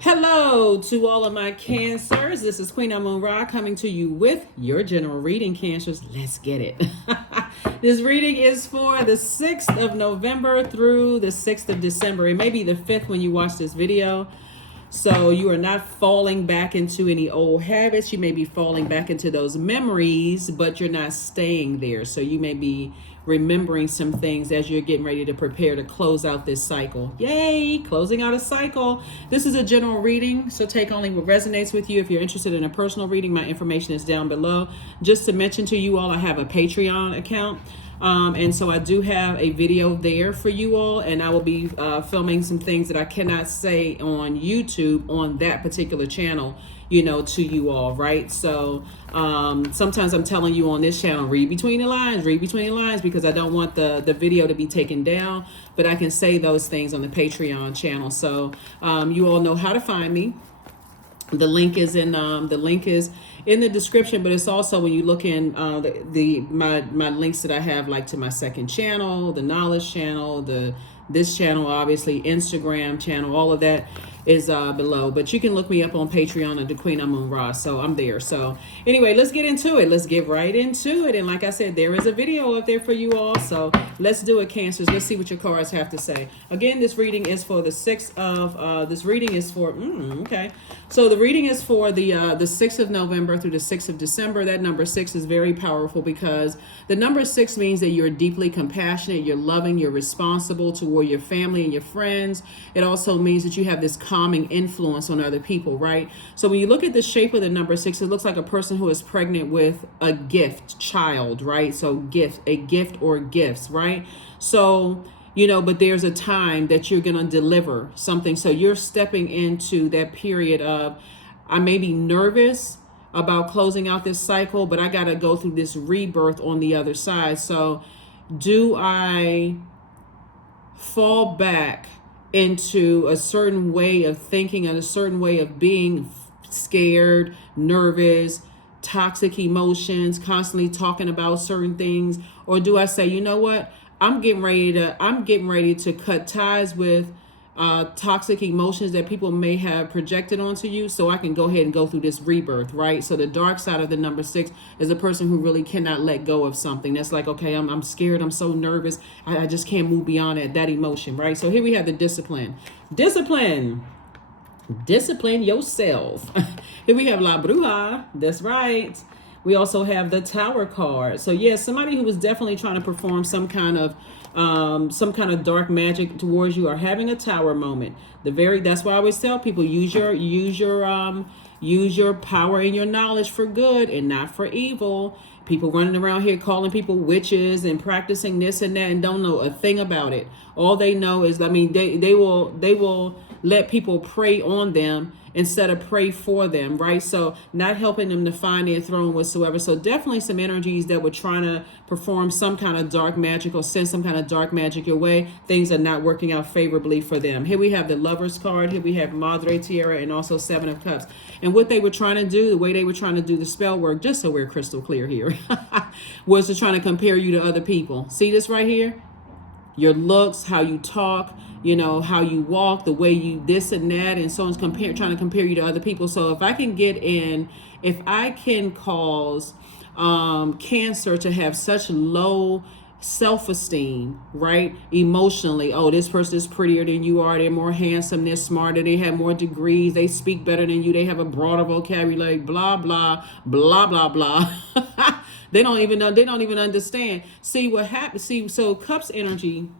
Hello to all of my Cancers. This is Queen Amun Ra coming to you with your general reading, Cancers. Let's get it. This reading is for the 6th of November through the 6th of December. It may be the 5th when you watch this video. So you are not falling back into any old habits. You may be falling back into those memories, but you're not staying there. So you may be remembering some things as you're getting ready to prepare to close out this cycle. Yay, closing out a cycle. This is a general reading, so take only what resonates with you. If you're interested in a personal reading, my information is down below. Just to mention to you all, I have a Patreon account. And so I do have a video there for you all, and I will be filming some things that I cannot say on YouTube on that particular channel, to you all, right? So sometimes I'm telling you on this channel, read between the lines, because I don't want the video to be taken down, but I can say those things on the Patreon channel. So you all know how to find me. The link is in the description, but it's also when you look in my links that I have, like to my second channel, the knowledge channel, this channel, obviously Instagram channel, all of that is below. But you can look me up on Patreon under Queen Amun Ra. So I'm there. So anyway, let's get into it. Let's get right into it. And like I said, there is a video up there for you all. So let's do it, Cancers. Let's see what your cards have to say. Again, this reading is for the 6th of okay. So the reading is for the 6th of November through the 6th of December. That number 6 is very powerful because the number 6 means that you're deeply compassionate, you're loving, you're responsible toward your family and your friends. It also means that you have this calming influence on other people, right? So when you look at the shape of the number 6, it looks like a person who is pregnant with a gift child, right? So a gift or gifts, right? So but there's a time that you're going to deliver something. So you're stepping into that period of, I may be nervous about closing out this cycle, but I got to go through this rebirth on the other side. So do I fall back into a certain way of thinking and a certain way of being, scared, nervous, toxic emotions, constantly talking about certain things? Or do I say, you know what? I'm getting ready to cut ties with toxic emotions that people may have projected onto you, so I can go ahead and go through this rebirth, right? So the dark side of the number 6 is a person who really cannot let go of something. That's like, okay, I'm scared, I'm so nervous, I just can't move beyond that emotion, right? So here we have the discipline yourself. Here we have La Bruja. That's right. We also have the Tower card. So yeah, somebody who was definitely trying to perform some kind of dark magic towards you are having a tower moment. That's why I always tell people, use your power and your knowledge for good and not for evil. People running around here calling people witches and practicing this and that and don't know a thing about it. All they know is, they will let people prey on them instead of pray for them, right? So not helping them to find their throne whatsoever. So definitely some energies that were trying to perform some kind of dark magic or send some kind of dark magic your way. Things are not working out favorably for them. Here we have the Lovers card. Here we have Madre Tierra and also 7 of Cups. And what they were trying to do, the way they were trying to do the spell work, just so we're crystal clear here, was to try to compare you to other people. See this right here? Your looks, how you talk, how you walk, the way you this and that, and so on, trying to compare you to other people. So if I can cause Cancer to have such low self-esteem, right? Emotionally, oh, this person is prettier than you are, they're more handsome, they're smarter, they have more degrees, they speak better than you, they have a broader vocabulary, blah, blah, blah, blah, blah. They don't even understand. See what happens. So Cups energy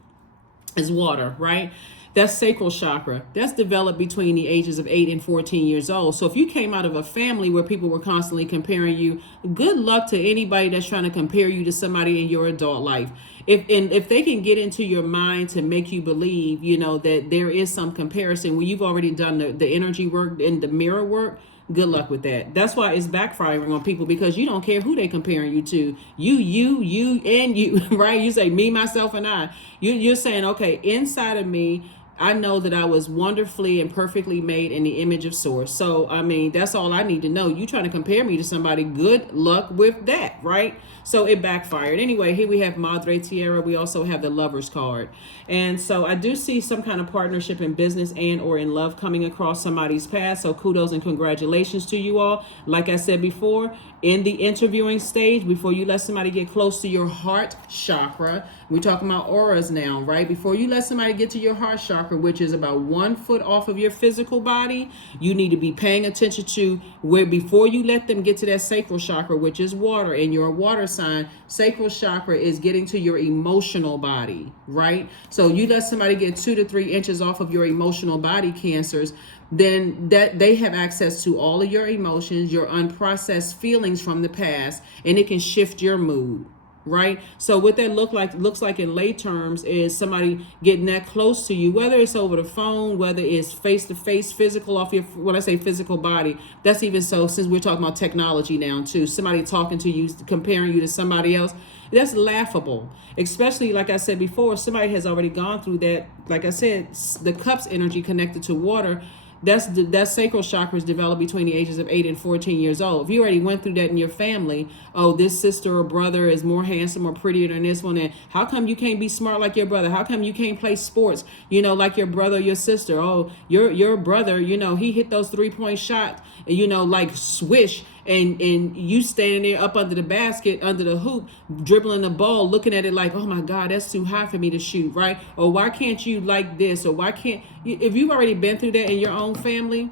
is water, right? That's sacral chakra. That's developed between the ages of 8 and 14 years old. So if you came out of a family where people were constantly comparing you, good luck to anybody that's trying to compare you to somebody in your adult life. If they can get into your mind to make you believe, that there is some comparison when you've already done the energy work and the mirror work, good luck with that. That's why it's backfiring on people, because you don't care who they comparing you to. You, and you, right? You say me, myself, and I. You're saying, okay, inside of me, I know that I was wonderfully and perfectly made in the image of Source. So, I mean, that's all I need to know. You trying to compare me to somebody, good luck with that, right? So it backfired. Anyway, here we have Madre Tierra. We also have the Lover's card. And so I do see some kind of partnership in business and or in love coming across somebody's path. So kudos and congratulations to you all. Like I said before, in the interviewing stage, before you let somebody get close to your heart chakra, we're talking about auras now, right? Before you let somebody get to your heart chakra, which is about 1 foot off of your physical body, you need to be paying attention to where, before you let them get to that sacral chakra, which is water, and you're a water sign, sacral chakra is getting to your emotional body, right? So you let somebody get 2 to 3 inches off of your emotional body, Cancers, then that they have access to all of your emotions, your unprocessed feelings from the past, and it can shift your mood, right? So what that looks like in lay terms is somebody getting that close to you, whether it's over the phone, whether it's face to face, physical off your, when I say physical body, that's even so, since we're talking about technology now too, somebody talking to you, comparing you to somebody else, that's laughable. Especially, like I said before, somebody has already gone through that. Like I said, the cups energy connected to water, that sacral chakra is developed between the ages of 8 and 14 years old. If you already went through that in your family, oh, this sister or brother is more handsome or prettier than this one, and how come you can't be smart like your brother? How come you can't play sports, like your brother or your sister? Oh, your brother, he hit those 3-point shots, like swish, and you standing there up under the basket, under the hoop, dribbling the ball, looking at it like, oh my God, that's too high for me to shoot, right? Or why can't you like this? Or why can't you, if you've already been through that in your own family,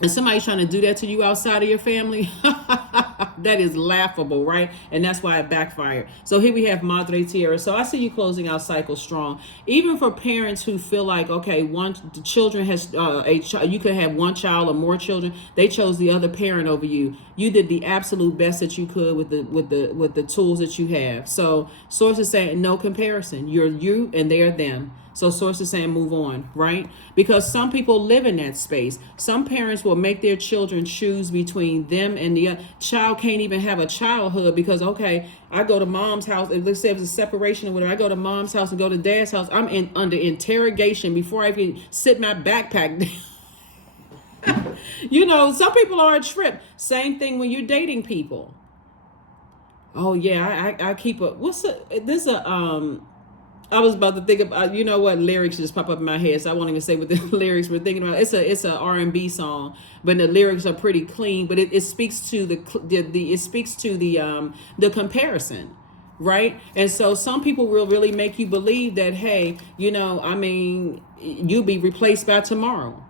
and somebody's trying to do that to you outside of your family, that is laughable, right? And that's why it backfired. So here we have Madre Tierra. So I see you closing out cycle strong. Even for parents who feel like, okay, the children has you could have one child or more children. They chose the other parent over you. You did the absolute best that you could with the tools that you have. So Source is saying no comparison. You're you and they are them. So Source is saying move on, right? Because some people live in that space. Some parents will make their children choose between them and the child can't even have a childhood because, okay, I go to mom's house. Let's say it's a separation or whatever. I go to mom's house and go to dad's house. I'm under interrogation before I even sit my backpack down. Some people are a trip. Same thing when you're dating people. Oh yeah, I keep a, I was about to think about, lyrics just pop up in my head, so I won't even say what the lyrics we're thinking about. It's a R&B song, but the lyrics are pretty clean. But it speaks to the comparison, right? And so some people will really make you believe that, hey, you'll be replaced by tomorrow.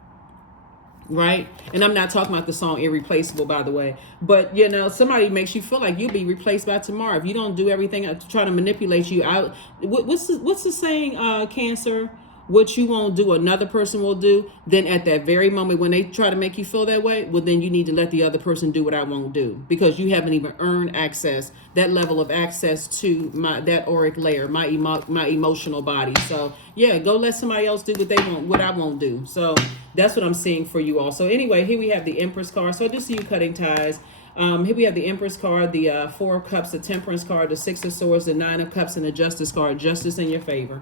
Right? And I'm not talking about the song Irreplaceable, by the way. But, somebody makes you feel like you'll be replaced by tomorrow. If you don't do everything to try to manipulate you out. What's the saying, Cancer? What you won't do, another person will do. Then at that very moment when they try to make you feel that way, well, then you need to let the other person do what I won't do. Because you haven't even earned access, that level of access to that auric layer, my emotional body. So, yeah, go let somebody else do what they want, what I won't do. So that's what I'm seeing for you all. So anyway, here we have the Empress card. So I do see you cutting ties. Here we have the Empress card, the 4 of Cups, the Temperance card, the 6 of Swords, the 9 of Cups, and the Justice card. Justice in your favor.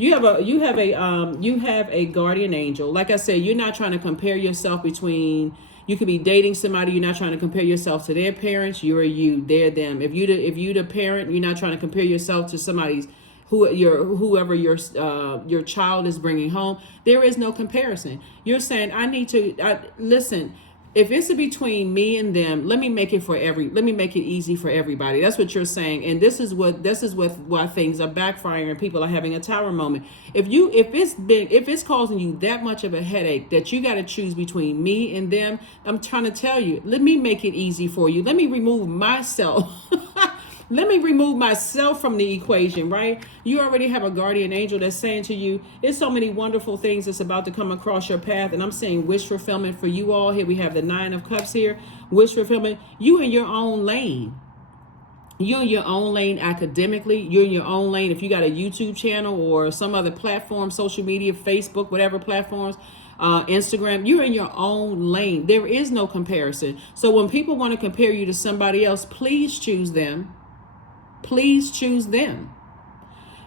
You have a guardian angel. Like I said, you're not trying to compare yourself between. You could be dating somebody. You're not trying to compare yourself to their parents. You're you. They're them. If you the parent, you're not trying to compare yourself to somebody's whoever your child is bringing home. There is no comparison. You're saying listen. If it's between me and them, let me make it easy for everybody. That's what you're saying. And this is why things are backfiring and people are having a tower moment. If it's causing you that much of a headache that you got to choose between me and them, I'm trying to tell you, let me make it easy for you. Let me remove myself. Let me remove myself from the equation, right? You already have a guardian angel that's saying to you, there's so many wonderful things that's about to come across your path. And I'm saying wish fulfillment for you all. Here we have the 9 of Cups here. Wish fulfillment. You in your own lane. You're in your own lane academically. You're in your own lane. If you got a YouTube channel or some other platform, social media, Facebook, whatever platforms, Instagram, you're in your own lane. There is no comparison. So when people want to compare you to somebody else, please choose them. Please choose them.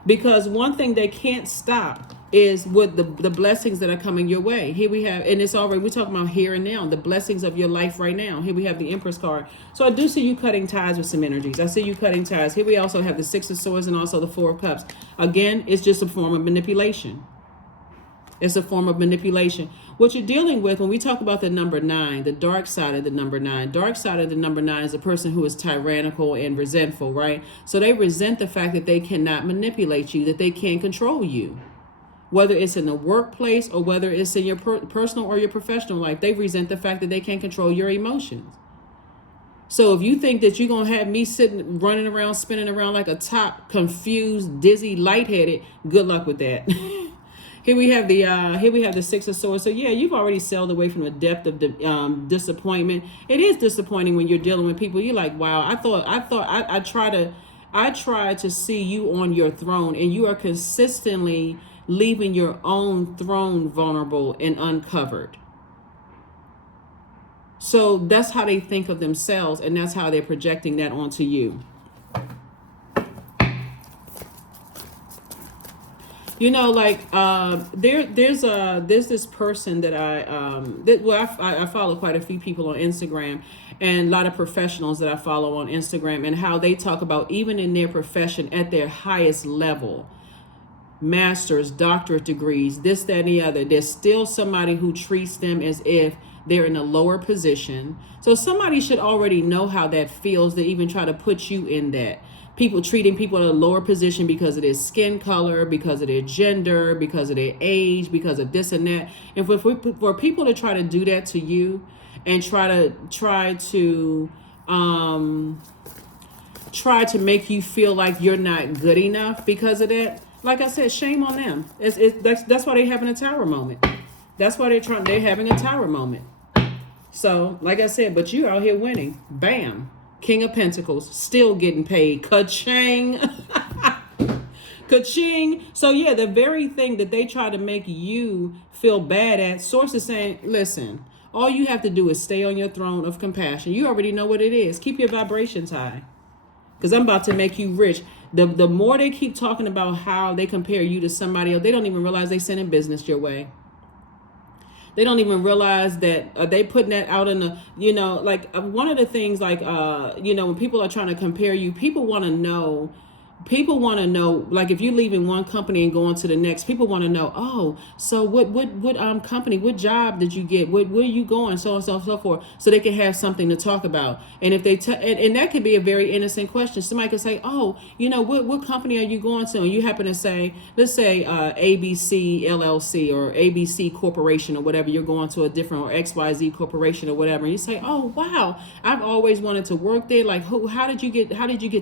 Because one thing they can't stop is with the blessings that are coming your way. Here we have, and it's already, we're talking about here and now, the blessings of your life right now. Here we have the Empress card. So I do see you cutting ties with some energies. I see you cutting ties. Here we also have the Six of Swords and also the Four of Cups. Again, it's just a form of manipulation. It's a form of manipulation. What you're dealing with when we talk about the number 9, the dark side of the number 9. Dark side of the number 9 is a person who is tyrannical and resentful, right? So they resent the fact that they cannot manipulate you, that they can't control you. Whether it's in the workplace or whether it's in your personal or your professional life, they resent the fact that they can't control your emotions. So if you think that you're going to have me sitting, running around, spinning around like a top, confused, dizzy, lightheaded, good luck with that. Here we have the Six of Swords. So yeah, you've already sailed away from the depth of the disappointment. It is disappointing when you're dealing with people. You're like, wow, I try to see you on your throne, and you are consistently leaving your own throne vulnerable and uncovered. So that's how they think of themselves, and that's how they're projecting that onto you. You know, like there's this person that I follow quite a few people on Instagram, and a lot of professionals that I follow on Instagram, and how they talk about even in their profession at their highest level, master's, doctorate degrees, this, that, and the other, there's still somebody who treats them as if they're in a lower position. So somebody should already know how that feels to even try to put you in that. People treating people in a lower position because of their skin color, because of their gender, because of their age, because of this and that. And for people to try to do that to you and try to make you feel like you're not good enough because of that, like I said, shame on them. That's why they're having a tower moment. That's why they're having a tower moment. So, like I said, but you're out here winning. Bam. King of Pentacles, still getting paid. Ka-ching. Ka-ching. So yeah, the very thing that they try to make you feel bad at, Source is saying, listen, all you have to do is stay on your throne of compassion. You already know what it is. Keep your vibrations high. Because I'm about to make you rich. The more they keep talking about how they compare you to somebody else, they don't even realize they're sending business your way. They don't even realize that they putting that out in the, like one of the things, like, when people are trying to compare you, people want to know, like if you're leaving one company and going to the next, people want to know, oh, so what company, what job did you get? Where are you going? So on and so forth. So they can have something to talk about. And if they, and that could be a very innocent question. Somebody could say, oh, what company are you going to? And you happen to say, let's say ABC LLC or ABC Corporation or whatever, you're going to a different, or XYZ Corporation or whatever. And you say, oh, wow, I've always wanted to work there. Like, how did you get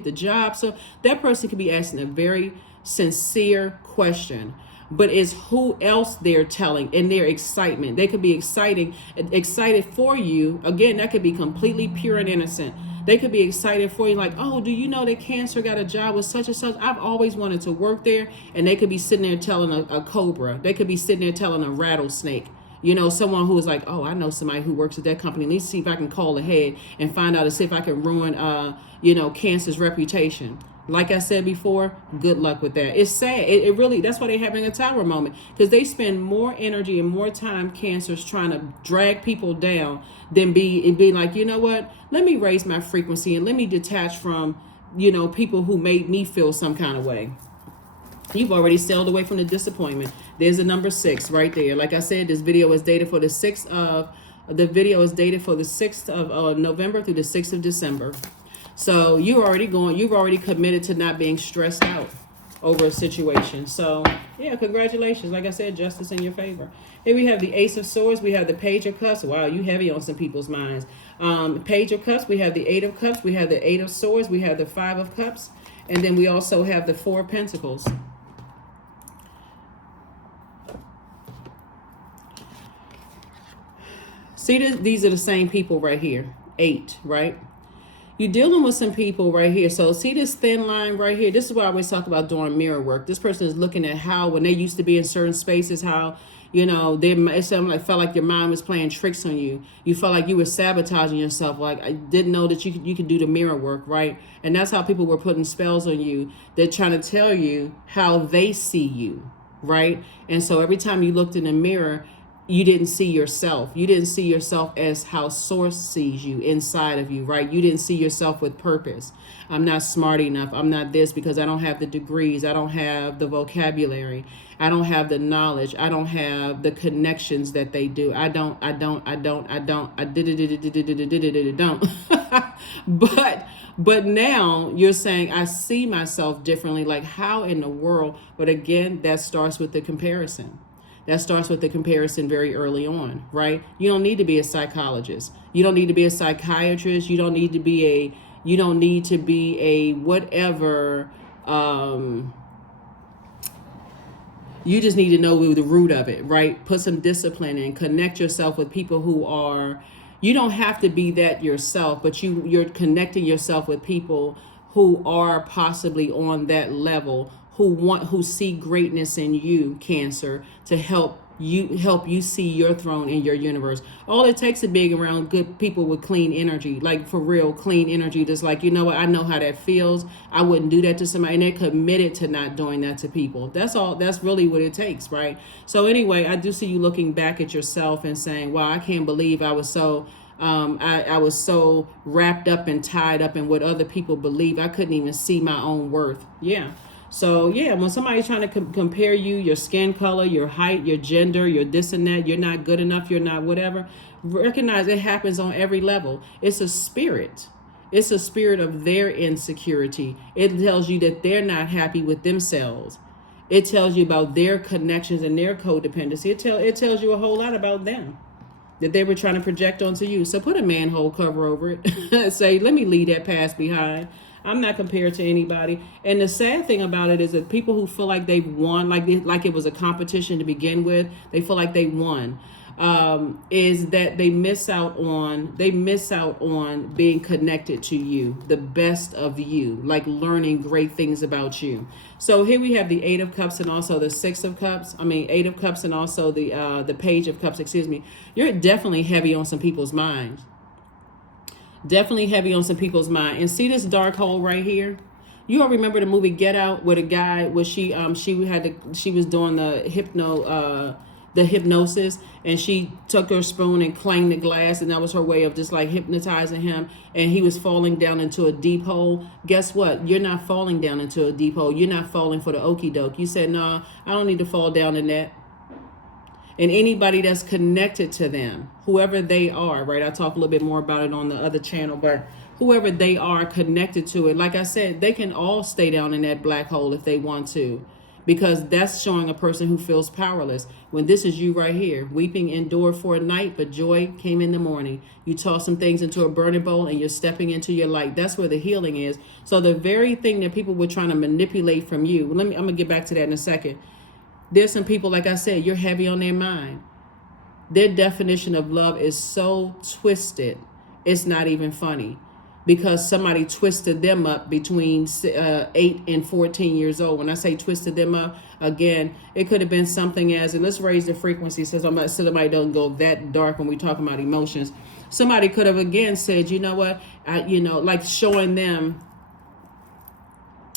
the job? So that person could be asking a very sincere question, but it's who else they're telling and their excitement. They could be excited for you. Again, that could be completely pure and innocent. They could be excited for you, like, oh, do you know that Cancer got a job with such and such? I've always wanted to work there. And they could be sitting there telling a cobra. They could be sitting there telling a rattlesnake. Someone who is like, oh, I know somebody who works at that company. Let me see if I can call ahead and find out to see if I can ruin, Cancer's reputation. Like I said before, good luck with that. It's sad. It really, that's why they're having a tower moment, because they spend more energy and more time, Cancers, trying to drag people down than being like, you know what? Let me raise my frequency and let me detach from, people who made me feel some kind of way. You've already sailed away from the disappointment. There's a number 6 right there. Like I said, this video is dated for the 6th of November through the 6th of December. So you've already committed to not being stressed out over a situation. So yeah, congratulations. Like I said, justice in your favor. Here we have the Ace of Swords. We have the Page of Cups. Wow, you heavy on some people's minds. Page of Cups. We have the 8 of Cups. We have the 8 of Swords. We have the 5 of Cups. And then we also have the 4 of Pentacles. See, these are the same people right here. 8, right? You're dealing with some people right here. So see this thin line right here? This is what I always talk about doing mirror work. This person is looking at how, when they used to be in certain spaces, how, it felt like your mind was playing tricks on you. You felt like you were sabotaging yourself. Like, I didn't know that you could do the mirror work, right? And that's how people were putting spells on you. They're trying to tell you how they see you. right? And so every time you looked in the mirror, you didn't see yourself. You didn't see yourself as how Source sees you inside of you, right? You didn't see yourself with purpose. I'm not smart enough. I'm not this because I don't have the degrees. I don't have the vocabulary. I don't have the knowledge. I don't have the connections that they do. I don't. I don't. But now you're saying I see myself differently. Like, how in the world? But again, that starts with the comparison. That starts with the comparison very early on, right? You don't need to be a psychologist. You don't need to be a psychiatrist. You don't need to be a whatever. You just need to know the root of it, right? Put some discipline in, connect yourself with people who are, you don't have to be that yourself, but you're connecting yourself with people who are possibly on that level, who see greatness in you, Cancer, to help you see your throne in your universe. All it takes is being around good people with clean energy, like for real clean energy. That's like, you know what, I know how that feels. I wouldn't do that to somebody, and they're committed to not doing that to people. That's all. That's really what it takes, right? So anyway, I do see you looking back at yourself and saying, wow, I can't believe I was so I was so wrapped up and tied up in what other people believe. I couldn't even see my own worth. Yeah. So yeah, when somebody's trying to compare you, your skin color, your height, your gender, your this and that, you're not good enough, you're not whatever, recognize it happens on every level. It's a spirit. It's a spirit of their insecurity. It tells you that they're not happy with themselves. It tells you about their connections and their codependency. It tells you a whole lot about them that they were trying to project onto you. So put a manhole cover over it. Say, let me leave that past behind. I'm not compared to anybody. And the sad thing about it is that people who feel like they've won, like it was a competition to begin with, they feel like they won, is that they miss out on being connected to you, the best of you, like learning great things about you. So here we have the Eight of Cups and also the Six of Cups. Eight of Cups and also the Page of Cups, excuse me. You're definitely heavy on some people's minds. Definitely heavy on some people's mind. And see this dark hole right here? You all remember the movie Get Out, where the guy, where she was doing the hypnosis, and she took her spoon and clanged the glass, and that was her way of just like hypnotizing him, and he was falling down into a deep hole. Guess what? You're not falling down into a deep hole. You're not falling for the okie doke. You said, no, I don't need to fall down in that. And anybody that's connected to them, whoever they are, right? I'll talk a little bit more about it on the other channel, but whoever they are connected to it, like I said, they can all stay down in that black hole if they want to, because that's showing a person who feels powerless. When this is you right here, weeping endured for a night, but joy came in the morning. You toss some things into a burning bowl and you're stepping into your light. That's where the healing is. So the very thing that people were trying to manipulate from you, I'm going to get back to that in a second. There's some people, like I said, you're heavy on their mind. Their definition of love is so twisted, it's not even funny, because somebody twisted them up between 8 and 14 years old. When I say twisted them up, again, it could have been something as, and let's raise the frequency so somebody doesn't go that dark when we talk about emotions. Somebody could have, again, said, you know what, like showing them,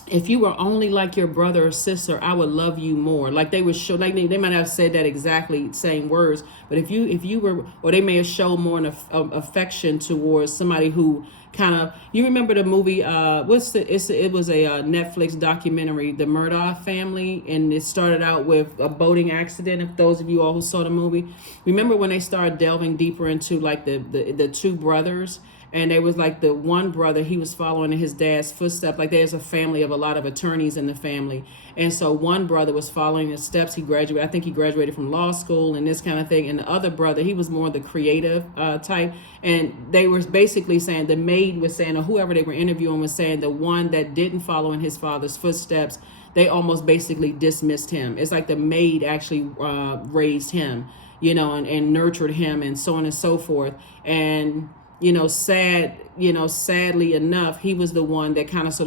if you were only like your brother or sister, I would love you more. Like they would show, like they might not have said that exactly same words, but if you were, or they may have shown more an affection towards somebody who kind of, you remember the movie, it was a Netflix documentary, The Murdaugh Family, and it started out with a boating accident. If those of you all who saw the movie, remember when they started delving deeper into like the two brothers. And there was like the one brother, he was following in his dad's footsteps. Like there's a family of a lot of attorneys in the family. And so one brother was following his steps. I think he graduated from law school and this kind of thing. And the other brother, he was more the creative type. And they were basically saying, the maid was saying, or whoever they were interviewing was saying, the one that didn't follow in his father's footsteps, they almost basically dismissed him. It's like the maid actually raised him, and nurtured him and so on and so forth. And sadly enough, he was the one that kind of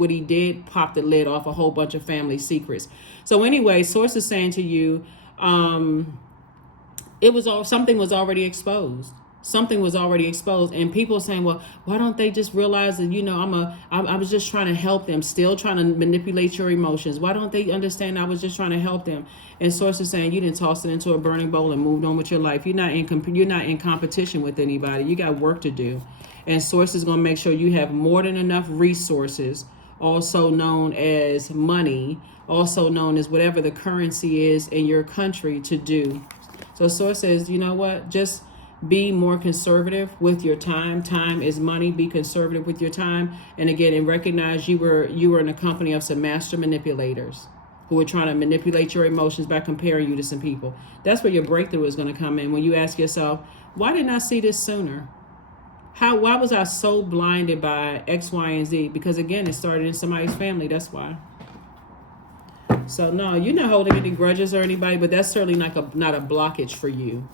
what he did, popped the lid off a whole bunch of family secrets. So anyway, Source is saying to you, something was already exposed. Something was already exposed, and people saying, well, why don't they just realize that, I was just trying to help them, still trying to manipulate your emotions. Why don't they understand I was just trying to help them? And sources saying you didn't toss it into a burning bowl and moved on with your life. You're not in competition with anybody. You got work to do. And sources going to make sure you have more than enough resources, also known as money, also known as whatever the currency is in your country, to do. So source says, you know what, just be more conservative with your time. Time is money. Be conservative with your time. And again, and recognize you were in a company of some master manipulators who were trying to manipulate your emotions by comparing you to some people. That's where your breakthrough is going to come in, when you ask yourself, why didn't I see this sooner? Why was I so blinded by X, Y, and Z? Because again, it started in somebody's family. That's why. So no, you're not holding any grudges or anybody, but that's certainly not a blockage for you.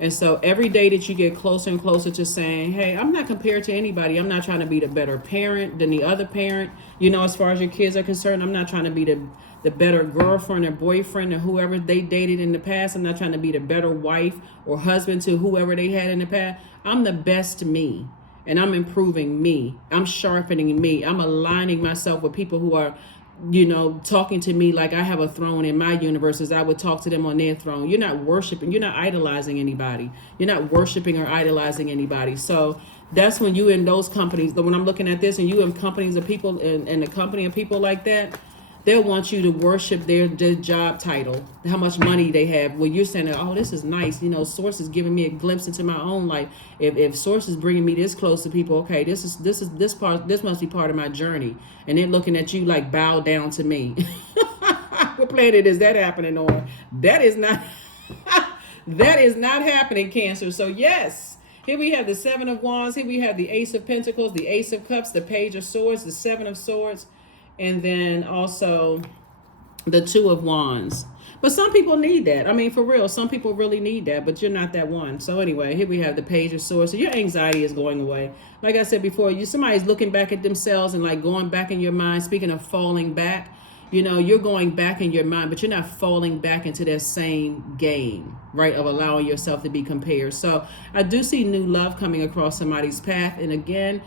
And so every day that you get closer and closer to saying, hey, I'm not compared to anybody. I'm not trying to be the better parent than the other parent. As far as your kids are concerned, I'm not trying to be the better girlfriend or boyfriend or whoever they dated in the past. I'm not trying to be the better wife or husband to whoever they had in the past. I'm the best me, and I'm improving me. I'm sharpening me. I'm aligning myself with people who are talking to me like I have a throne in my universe, as I would talk to them on their throne. You're not worshiping, you're not idolizing anybody. You're not worshiping or idolizing anybody. So that's when you in those companies, when I'm looking at this, and you in companies of people, and the company of people like that, they'll want you to worship their job title, how much money they have. Well, you're saying, oh, this is nice. Source is giving me a glimpse into my own life. If Source is bringing me this close to people, okay, this must be part of my journey. And they're looking at you like, bow down to me. What planet is that happening on? That is not happening, Cancer. So yes, here we have the Seven of Wands. Here we have the Ace of Pentacles, the Ace of Cups, the Page of Swords, the Seven of Swords, and then also the Two of Wands. But some people need that. I mean, for real, some people really need that, but you're not that one. So anyway, here we have the Page of Swords. So your anxiety is going away. Like I said before, somebody's looking back at themselves and like going back in your mind. Speaking of falling back, you're going back in your mind, but you're not falling back into that same game, right, of allowing yourself to be compared. So I do see new love coming across somebody's path. And again,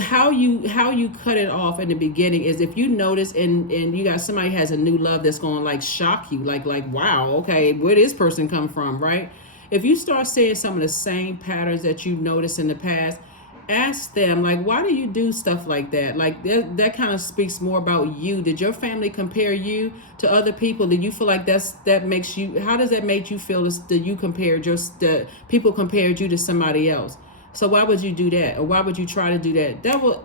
how you cut it off in the beginning is if you notice and you got somebody has a new love that's going to like shock you, like wow, okay, where did this person come from, right? If you start seeing some of the same patterns that you noticed in the past, ask them, like, why do you do stuff like that? Like that kind of speaks more about you. Did your family compare you to other people? Did you feel like that makes you, how does that make you feel that you compared the people compared you to somebody else? So why would you do that? Or why would you try to do that? That will,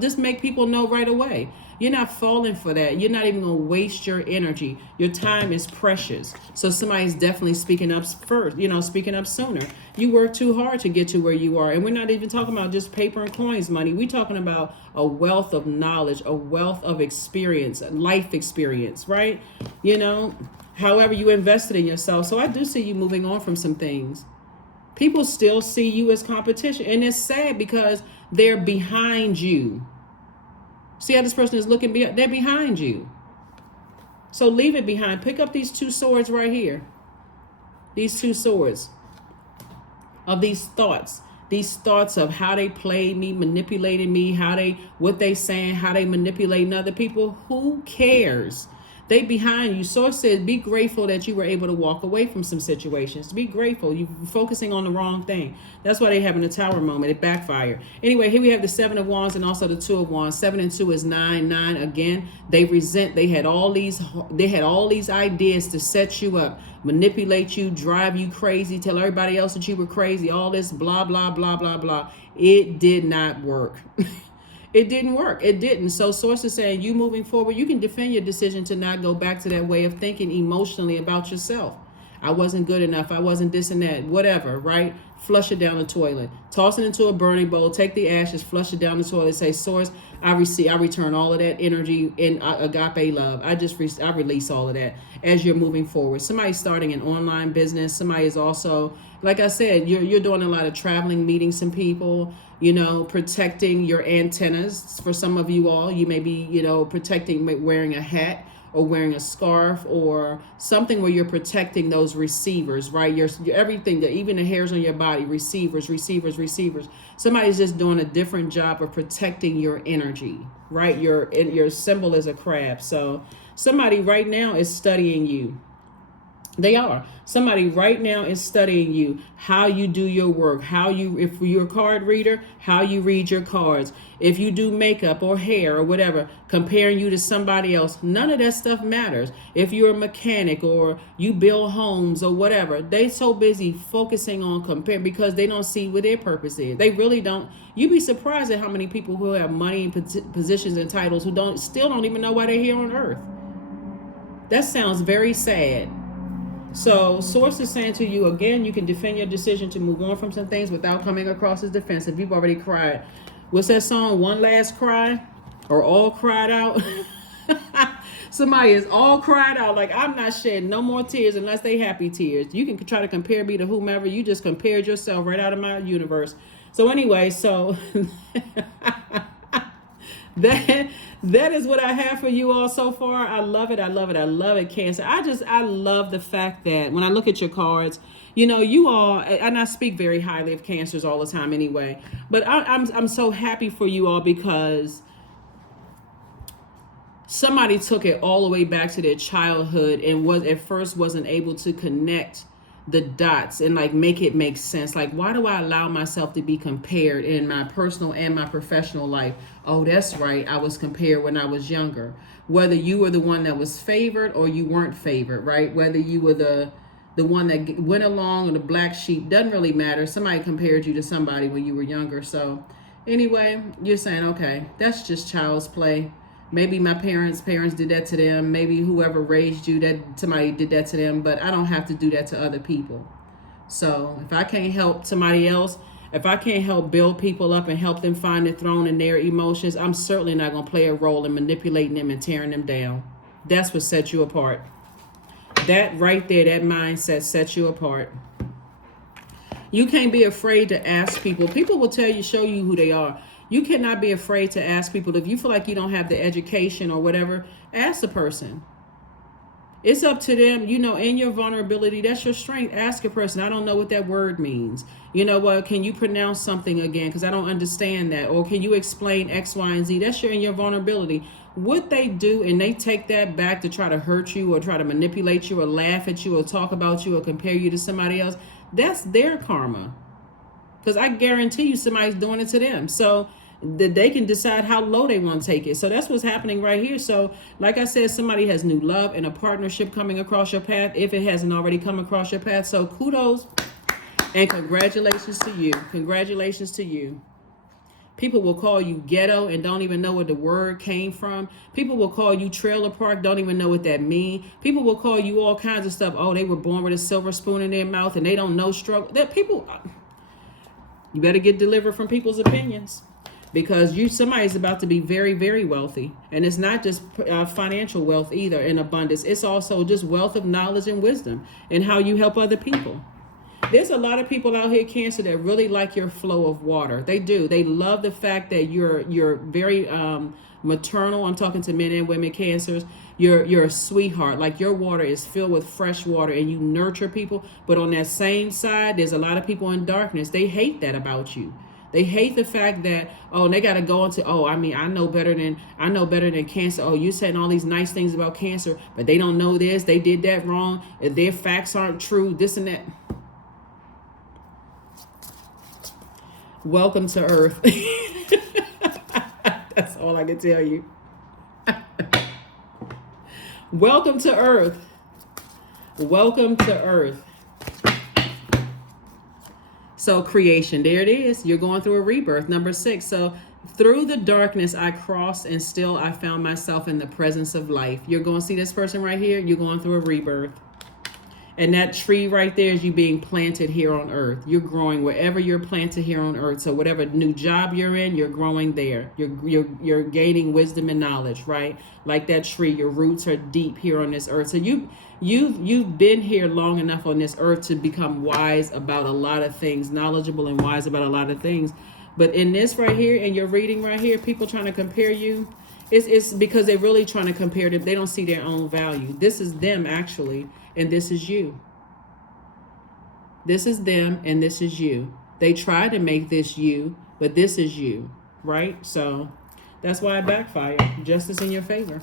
just make people know right away. You're not falling for that. You're not even going to waste your energy. Your time is precious. So somebody's definitely speaking up first, speaking up sooner. You work too hard to get to where you are. And we're not even talking about just paper and coins money. We're talking about a wealth of knowledge, a wealth of experience, life experience, right? However you invested in yourself. So I do see you moving on from some things. People still see you as competition. And it's sad because they're behind you. See how this person is looking? They're behind you. So leave it behind. Pick up these two swords right here. These two swords of these thoughts. These thoughts of how they played me, manipulated me, what they saying, how they manipulating other people. Who cares? They behind you. Source said, be grateful that you were able to walk away from some situations. Be grateful. You're focusing on the wrong thing. That's why they having a tower moment. It backfired. Anyway, here we have the Seven of Wands and also the Two of Wands. 7 and 2 is 9. 9 again. They resent. They had all these ideas to set you up, manipulate you, drive you crazy, tell everybody else that you were crazy. All this blah blah blah blah blah. It did not work. It didn't work. It didn't. So source is saying you moving forward, you can defend your decision to not go back to that way of thinking emotionally about yourself. I wasn't good enough. I wasn't this and that, whatever, right? Flush it down the toilet. Toss it into a burning bowl. Take the ashes, flush it down the toilet. Say, source, I return all of that energy in agape love. I release all of that as you're moving forward. Somebody's starting an online business. Somebody is also, like I said, you're doing a lot of traveling, meeting some people, protecting your antennas. For some of you all, you may be, protecting, wearing a hat or wearing a scarf or something where you're protecting those receivers, right? Your everything, even the hairs on your body, receivers, receivers, receivers. Somebody's just doing a different job of protecting your energy, right? Your symbol is a crab. So somebody right now is studying you. They are. Somebody right now is studying you, how you do your work, if you're a card reader, how you read your cards. If you do makeup or hair or whatever, comparing you to somebody else, none of that stuff matters. If you're a mechanic or you build homes or whatever, they so busy focusing on comparing because they don't see what their purpose is. They really don't. You'd be surprised at how many people who have money and positions and titles who still don't even know why they're here on earth. That sounds very sad. So source is saying to you, again, you can defend your decision to move on from some things without coming across as defensive. You've already cried. What's that song? One Last Cry? Or All Cried Out? Somebody is all cried out like, I'm not shedding no more tears unless they happy tears. You can try to compare me to whomever. You just compared yourself right out of my universe. So anyway, that is what I have for you all so far. I love it. I love it. I love it, Cancer. I love the fact that when I look at your cards, you all, and I speak very highly of Cancers all the time anyway, but I'm so happy for you all because somebody took it all the way back to their childhood and wasn't able to connect the dots and make it make sense. Like, why do I allow myself to be compared in my personal and my professional life? Oh, that's right, I was compared when I was younger. Whether you were the one that was favored or you weren't favored, right? Whether you were the one that went along or the black sheep, doesn't really matter. Somebody compared you to somebody when you were younger. So anyway, you're saying, okay, that's just child's play. Maybe my parents did that to them. Maybe whoever raised you, that somebody did that to them, but I don't have to do that to other people. So if I can't help somebody else, if I can't help build people up and help them find the throne in their emotions, I'm certainly not going to play a role in manipulating them and tearing them down. That's what sets you apart. That right there, that mindset sets you apart. You can't be afraid to ask people. People will show you who they are. You cannot be afraid to ask people. If you feel like you don't have the education or whatever, ask the person. It's up to them, in your vulnerability, that's your strength. Ask a person, I don't know what that word means. You know what, can you pronounce something again? Because I don't understand that. Or can you explain X, Y, and Z? That's in your vulnerability. What they do, and they take that back to try to hurt you or try to manipulate you or laugh at you or talk about you or compare you to somebody else, that's their karma. Because I guarantee you somebody's doing it to them. So that they can decide how low they want to take it. So that's what's happening right here. So like I said, somebody has new love and a partnership coming across your path if it hasn't already come across your path. So kudos and congratulations to you. Congratulations to you. People will call you ghetto and don't even know where the word came from. People will call you trailer park, don't even know what that means. People will call you all kinds of stuff. Oh, they were born with a silver spoon in their mouth and they don't know struggle. You better get delivered from people's opinions. Because somebody's about to be very, very wealthy. And it's not just financial wealth either in abundance. It's also just wealth of knowledge and wisdom and how you help other people. There's a lot of people out here, Cancer, that really like your flow of water. They do. They love the fact that you're very maternal. I'm talking to men and women, Cancers. You're a sweetheart. Like, your water is filled with fresh water and you nurture people. But on that same side, there's a lot of people in darkness. They hate that about you. They hate the fact that, they got to go into, I know better than Cancer. Oh, you're saying all these nice things about Cancer, but they don't know this. They did that wrong. If their facts aren't true, this and that. Welcome to Earth. That's all I can tell you. Welcome to Earth. Welcome to Earth. So creation, there it is. You're going through a rebirth. Number 6. So through the darkness I crossed and still I found myself in the presence of life. You're going to see this person right here. You're going through a rebirth. And that tree right there is you being planted here on earth. You're growing wherever you're planted here on earth. So whatever new job you're in, you're growing there. You're gaining wisdom and knowledge, right? Like that tree, your roots are deep here on this earth. So you've been here long enough on this earth to become wise about a lot of things, knowledgeable and wise about a lot of things. But in this right here, in your reading right here, people trying to compare you, It's because they're really trying to compare them. They don't see their own value. This is them actually, and this is you. This is them and this is you. They try to make this you, but this is you, right? So that's why it backfired. Justice in your favor.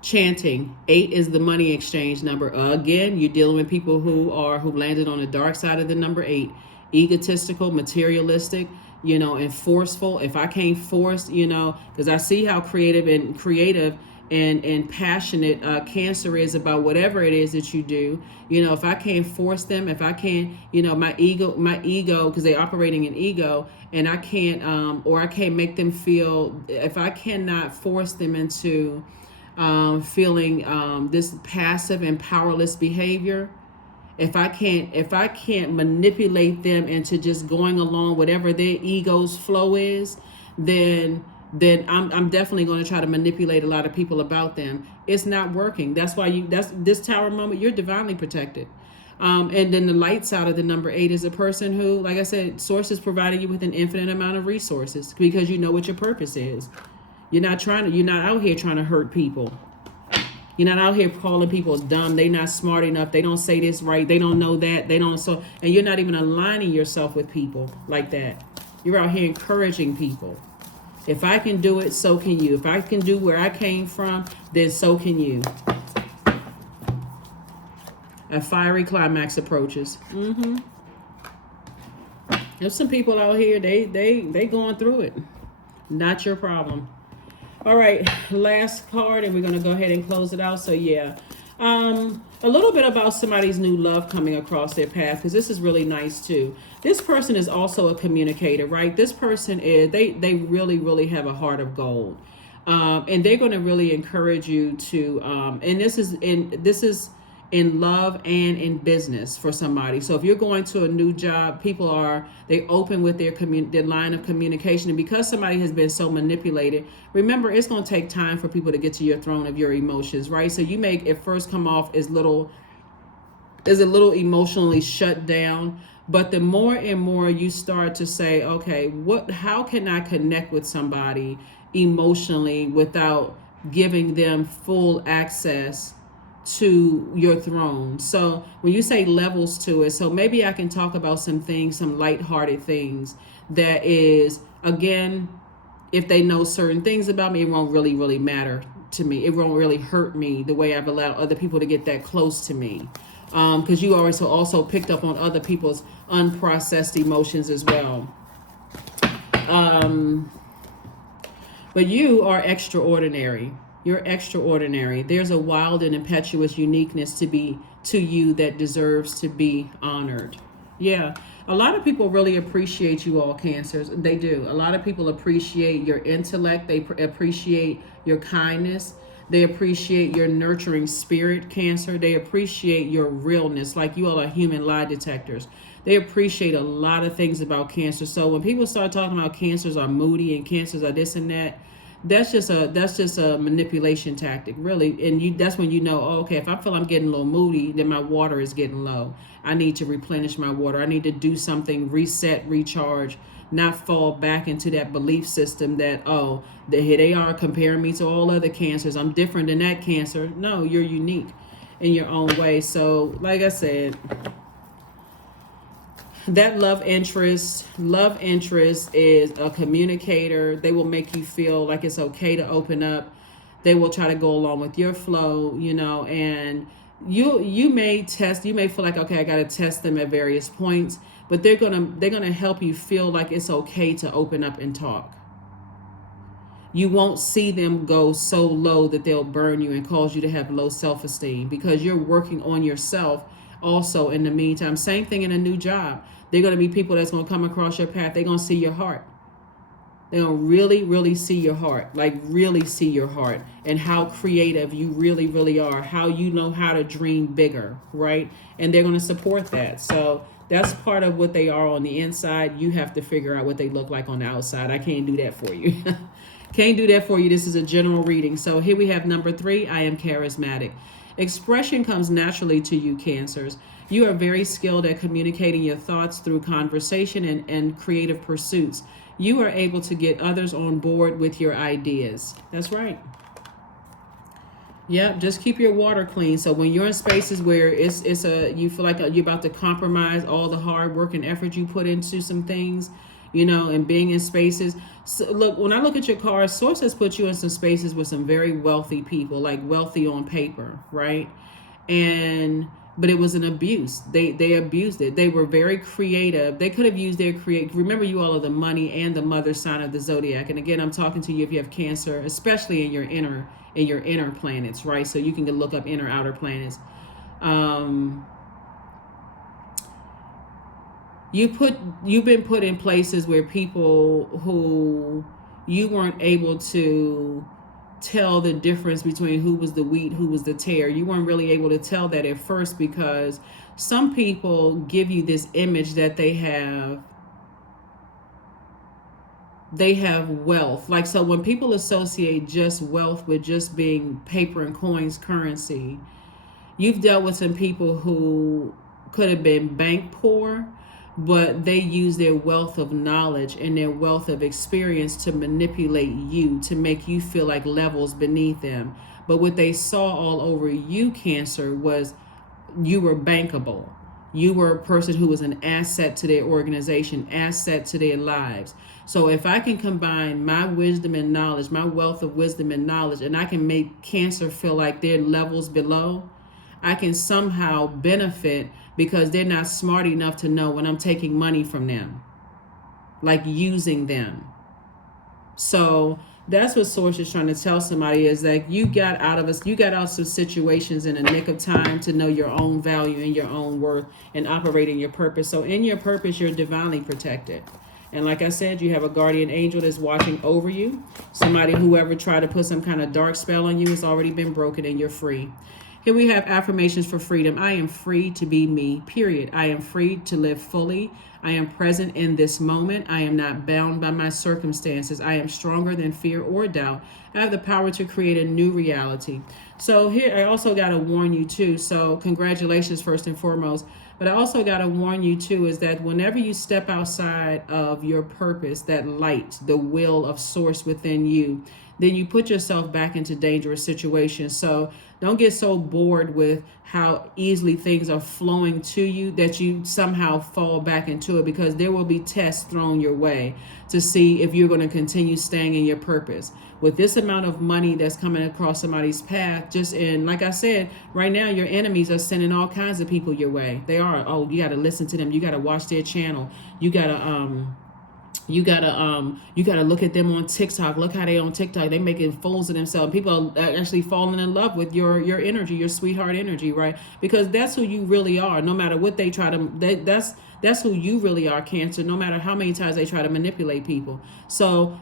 Chanting. 8 is the money exchange number. Again, you're dealing with people who landed on the dark side of the number 8. Egotistical, materialistic, and forceful. If I can't force, because I see how creative and passionate Cancer is about whatever it is that you do. If I can't force them, if I can't, my ego, because they're operating in ego, and I can't, or I can't make them feel, if I cannot force them into feeling this passive and powerless behavior, if I can't manipulate them into just going along whatever their ego's flow is, then I'm definitely going to try to manipulate a lot of people about them. It's not working. That's why that's this Tower moment, you're divinely protected. And then the light side of the number 8 is a person who, like I said, source is providing you with an infinite amount of resources because you know what your purpose is. You're not out here trying to hurt people. You're not out here calling people dumb. They're not smart enough. They don't say this right. They don't know that. And you're not even aligning yourself with people like that. You're out here encouraging people. If I can do it, so can you. If I can do where I came from, then so can you. A fiery climax approaches. There's some people out here, they going through it. Not your problem. All right, last card, and we're going to go ahead and close it out. So yeah, a little bit about somebody's new love coming across their path, because this is really nice too. This person is also a communicator, right? This person is, they really, really have a heart of gold. And they're going to really encourage you to, and this is in love and in business for somebody. So if you're going to a new job, they open with their line of communication. And because somebody has been so manipulated, remember, it's going to take time for people to get to your throne of your emotions, right? So you may at first come off as a little emotionally shut down, but the more and more you start to say, okay, how can I connect with somebody emotionally without giving them full access to your throne? So when you say levels to it, so maybe I can talk about some things, some lighthearted things that is, again, if they know certain things about me, it won't really, really matter to me. It won't really hurt me the way I've allowed other people to get that close to me. Because you also picked up on other people's unprocessed emotions as well. But you are extraordinary. You're extraordinary. There's a wild and impetuous uniqueness to you that deserves to be honored. Yeah. A lot of people really appreciate you all, Cancers. They do. A lot of people appreciate your intellect. They appreciate your kindness. They appreciate your nurturing spirit, Cancer. They appreciate your realness, like you all are human lie detectors. They appreciate a lot of things about Cancer. So when people start talking about Cancers are moody and Cancers are this and that, that's just a manipulation tactic, really. And that's when you know, oh, okay, if I feel I'm getting a little moody, then my water is getting low. I need to replenish my water. I need to do something, reset, recharge, not fall back into that belief system that, oh, here they are comparing me to all other Cancers. I'm different than that Cancer. No, you're unique in your own way. So like I said, that love interest is a communicator. They will make you feel like it's okay to open up. They will try to go along with your flow, and you may feel like, okay, I got to test them at various points, but they're going to help you feel like it's okay to open up and talk. You won't see them go so low that they'll burn you and cause you to have low self-esteem, because you're working on yourself also in the meantime. Same thing in a new job. They're going to be people that's going to come across your path. They're going to see your heart. They're going to really, really see your heart, like really see your heart and how creative you really, really are, how you know how to dream bigger, right? And they're going to support that. So that's part of what they are on the inside. You have to figure out what they look like on the outside. I can't do that for you. Can't do that for you. This is a general reading. So here we have number 3, I am charismatic. Expression comes naturally to you, Cancers. You are very skilled at communicating your thoughts through conversation and creative pursuits. You are able to get others on board with your ideas. That's right. Yep, just keep your water clean. So when you're in spaces where you feel like you're about to compromise all the hard work and effort you put into some things, and being in spaces. So look, when I look at your cards, Source has put you in some spaces with some very wealthy people, like wealthy on paper, right? But it was an abuse. They abused it. They were very creative. They could have used their Remember, you all are the money and the mother sign of the zodiac. And again, I'm talking to you if you have Cancer, especially in your inner planets, right? So you can look up inner outer planets. You've been put in places where people who you weren't able to tell the difference between who was the wheat, who was the tare. You weren't really able to tell that at first, because some people give you this image that they have wealth. Like, so when people associate just wealth with just being paper and coins, currency, you've dealt with some people who could have been bank poor, but they use their wealth of knowledge and their wealth of experience to manipulate you, to make you feel like levels beneath them. But what they saw all over you, Cancer, was you were bankable. You were a person who was an asset to their organization, asset to their lives. So if I can combine my wisdom and knowledge, my wealth of wisdom and knowledge, and I can make Cancer feel like they're levels below, I can somehow benefit, because they're not smart enough to know when I'm taking money from them, like using them. So that's what Source is trying to tell somebody, is that you got out some situations in a nick of time to know your own value and your own worth and operate in your purpose. So in your purpose, you're divinely protected. And like I said, you have a guardian angel that's watching over you. Somebody, whoever tried to put some kind of dark spell on you, has already been broken and you're free. Here we have affirmations for freedom. I am free to be me, period. I am free to live fully. I am present in this moment. I am not bound by my circumstances. I am stronger than fear or doubt. I have the power to create a new reality. So here, I also got to warn you too. So congratulations first and foremost. But I also got to warn you too, is that whenever you step outside of your purpose, that light, the will of Source within you, then you put yourself back into dangerous situations. So don't get so bored with how easily things are flowing to you that you somehow fall back into it, because there will be tests thrown your way to see if you're going to continue staying in your purpose. With this amount of money that's coming across somebody's path, like I said, right now your enemies are sending all kinds of people your way. They are. Oh, you got to listen to them. You got to watch their channel. You got to you gotta look at them on TikTok. Look how they on TikTok. They making fools of themselves. People are actually falling in love with your energy, your sweetheart energy, right? Because that's who you really are. No matter what they try to, that's who you really are, Cancer. No matter how many times they try to manipulate people. So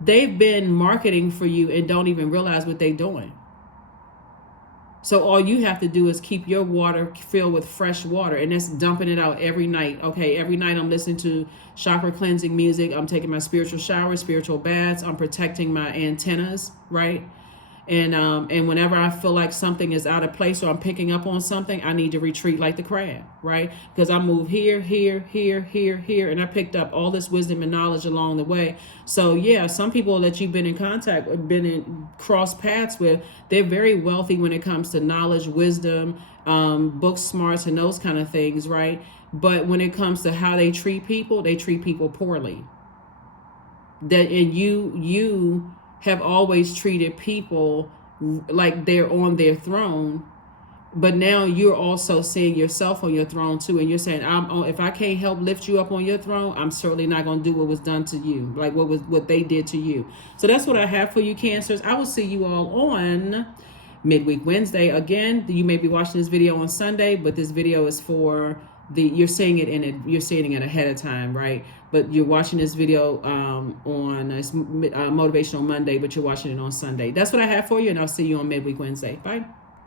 they've been marketing for you and don't even realize what they're doing. So all you have to do is keep your water filled with fresh water, and that's dumping it out every night. Okay, every night I'm listening to chakra cleansing music. I'm taking my spiritual showers, spiritual baths. I'm protecting my antennas, right? And whenever I feel like something is out of place or I'm picking up on something, I need to retreat like the crab, right? Because I move here, and I picked up all this wisdom and knowledge along the way. So yeah, some people that you've been in contact with, been in cross paths with, they're very wealthy when it comes to knowledge, wisdom, book smarts, and those kind of things, right? But when it comes to how they treat people poorly. And you have always treated people like they're on their throne, but now you're also seeing yourself on your throne too, and you're saying, if I can't help lift you up on your throne, I'm certainly not going to do what was done to you, like what they did to you. So that's what I have for you, Cancers. I will see you all on Midweek Wednesday. Again, you may be watching this video on Sunday, but this video is for you're seeing it ahead of time, right? But you're watching this video on Motivational Monday, but you're watching it on Sunday. That's what I have for you, and I'll see you on Midweek Wednesday. Bye.